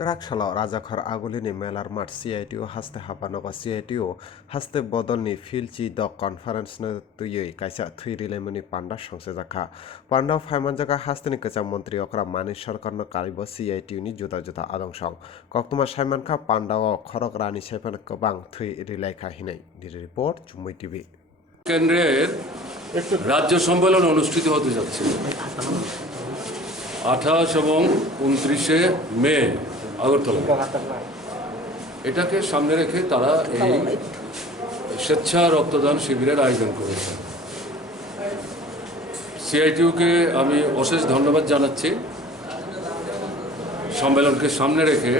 Karakshalo Rajakhar Agulini Melar Mat CITU Haste Hapanoga CITU Haste Bodolni Filchi Dog Conference Tuyui Kaisa Thwirilaimwng Panda Songsejaka Panda Phaimanjaka Hasteni Kacha Montri Okra Manik Sarkar Karibo CITU ni Juda Juda Adongsong Koktuma Saimanka Panda o Khorok Rani Sepan Kobang Thwirilaika Hinai Diri Report Jumui TV কেন্দ্রের রাজ্য সম্মেলন অনুষ্ঠিত হতে যাচ্ছে 28 এবং 29 মে আগরতলা। এটাকে সামনে রেখে তারা এই স্বেচ্ছা রক্তদান শিবিরের আয়োজন করেছে। সিআইটিউকে আমি অশেষ ধন্যবাদ জানাচ্ছি। সম্মেলনকে সামনে রেখে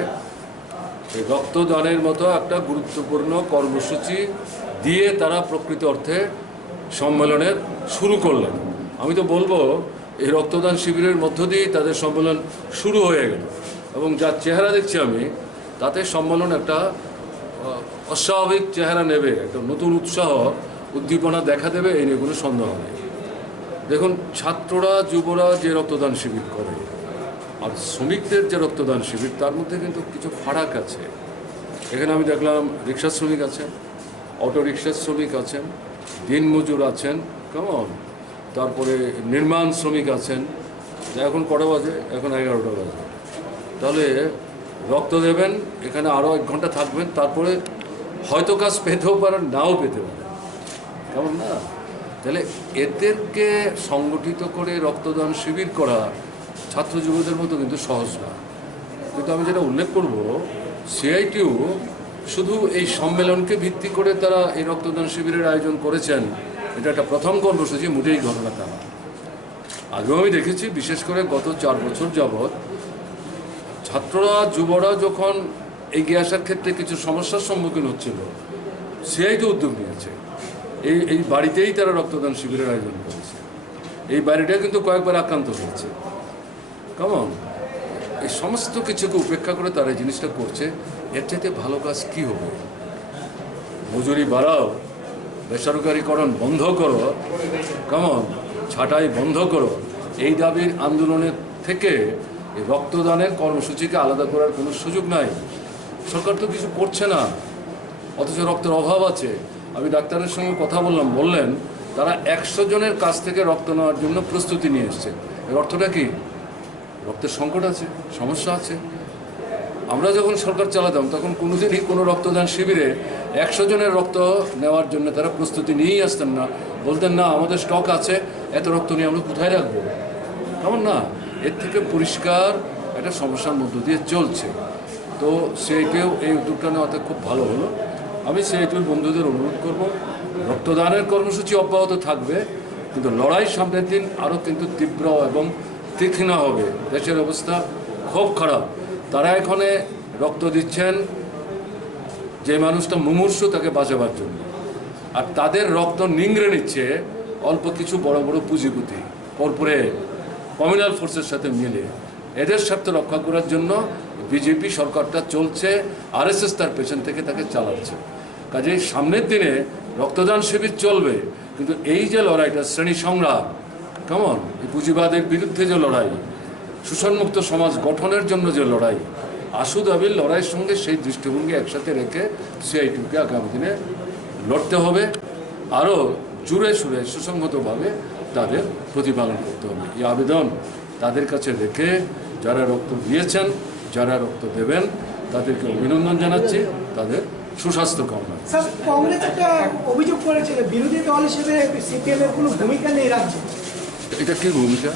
এই রক্তদানের মতো একটা গুরুত্বপূর্ণ কর্মসূচি দিয়ে তারা প্রকৃত অর্থে সম্মেলনের শুরু করলেন। আমি তো বলবো এই রক্তদান শিবিরের মধ্য দিয়ে তাদের সম্মেলন শুরু হয়ে গেল এবং যার চেহারা দেখছি আমি তাতে সম্মেলন একটা অস্বাভাবিক চেহারা নেবে, একটা নতুন উৎসাহ উদ্দীপনা দেখা দেবে, এই নিয়ে কোনো সন্দেহ নেই। দেখুন, ছাত্ররা যুবরা যে রক্তদান শিবির করে আর শ্রমিকদের যে রক্তদান শিবির তার মধ্যে কিন্তু কিছু ফারাক আছে। এখানে আমি দেখলাম রিক্সা শ্রমিক আছেন, অটো রিক্সার শ্রমিক আছেন, দিনমজুর আছেন, কেমন, তারপরে নির্মাণ শ্রমিক আছেন। এখন কটা বাজে? এখন 11টা বাজে। তাহলে রক্ত দেবেন, এখানে আরও 1 ঘন্টা থাকবেন, তারপরে হয়তো কাজ পেতেও পারেন, নাও পেতে পারেন, কেমন না? তাহলে এদেরকে সংগঠিত করে রক্তদান শিবির করা ছাত্র যুবদের মতো কিন্তু সহজ না। কিন্তু আমি যেটা উল্লেখ করব, সিআইটিউ শুধু এই সম্মেলনকে ভিত্তি করে তারা এই রক্তদান শিবিরের আয়োজন করেছেন, এটা একটা প্রথম কর্মসূচি, মোটেই ঘটনাটা না। আগেও আমি দেখেছি, বিশেষ করে গত 4 বছর যাবৎ ছাত্ররা যুবরা যখন এগিয়ে আসার ক্ষেত্রে কিছু সমস্যার সম্মুখীন হচ্ছিল, সিআইটিউ উদ্যোগ নিয়েছে। এই বাড়িতেই তারা রক্তদান শিবিরের আয়োজন করেছে। এই বাড়িটা কিন্তু কয়েকবার আক্রান্ত হয়েছে, কেমন? এই সমস্ত কিছুকে উপেক্ষা করে তারা এই জিনিসটা করছে। এর চাইতে ভালো কাজ কী হবে? মজুরি বাড়াও, বেসরকারিকরণ বন্ধ করো, কেমন, ছাঁটাই বন্ধ করো, এই দাবির আন্দোলনের থেকে এই রক্তদানের কর্মসূচিকে আলাদা করার কোনো সুযোগ নাই। সরকার তো কিছু করছে না, অথচ রক্তের অভাব আছে। আমি ডাক্তারের সঙ্গে কথা বললেন তারা 100 জনের কাছ থেকে রক্ত নেওয়ার জন্য প্রস্তুতি নিয়ে এসছে। এর অর্থটা কি? রক্তের সংকট আছে, সমস্যা আছে। আমরা যখন সরকার চালাতাম তখন কোনোদিনই কোনো রক্তদান শিবিরে 100 জনের রক্ত নেওয়ার জন্য তারা প্রস্তুতি নিয়েই আসতেন না। বলতেন না, আমাদের স্টক আছে, এত রক্ত নিয়ে আমরা কোথায় রাখবো, কেমন না? এর থেকে পরিষ্কার একটা সমস্যার মধ্য দিয়ে চলছে। তো সিআইটিউ এই উদ্যোগটা নেওয়াতে খুব ভালো হলো। আমি সিআইটিউর বন্ধুদের অনুরোধ করব, রক্তদানের কর্মসূচি অব্যাহত থাকবে, কিন্তু লড়াই সামনের দিন আরও কিন্তু তীব্র এবং তীক্ষ্ণ হবে। দেশের অবস্থা খুব খারাপ। তারা এখানে রক্ত দিচ্ছেন যে মানুষটা মুমূর্ষু, তাকে বাঁচাবার জন্য, আর তাদের রক্ত নিংড়ে নিচ্ছে অল্প কিছু বড় বড় পুঁজিপতি, কর্পোরেট, কমিউনাল ফোর্সের সাথে মিলে। এদের স্বার্থ রক্ষা করার জন্য বিজেপি সরকারটা চলছে, আরএসএস তার পেছন থেকে তাকে চালাচ্ছে। কাজেই সামনের দিনে রক্তদান শিবির চলবে, কিন্তু এই যে লড়াইটা, শ্রেণী সংগ্রাম, কেমন, এই পুঁজিবাদের বিরুদ্ধে যে লড়াই, শোষণমুক্ত সমাজ গঠনের জন্য যে লড়াই, আশু দাবির লড়াইয়ের সঙ্গে সেই দৃষ্টিভঙ্গি একসাথে রেখে সিআইটিউকে আগামী দিনে লড়তে হবে। আরও জুড়ে সুরে সুসংহতভাবে তাদের প্রতিপালন করতে হবে। এই আবেদন তাদের কাছে রেখে যারা রক্ত দিয়েছেন, যারা রক্ত দেবেন, তাদেরকে অভিনন্দন জানাচ্ছি, তাদের সুস্বাস্থ্য কামনা। স্যার, কংগ্রেস একটা অভিযোগ করেছিল বিরোধী দল হিসেবে সিপিএম এর কোনো ভূমিকা নেই রাজ্যে। এটা কি ভূমিকা?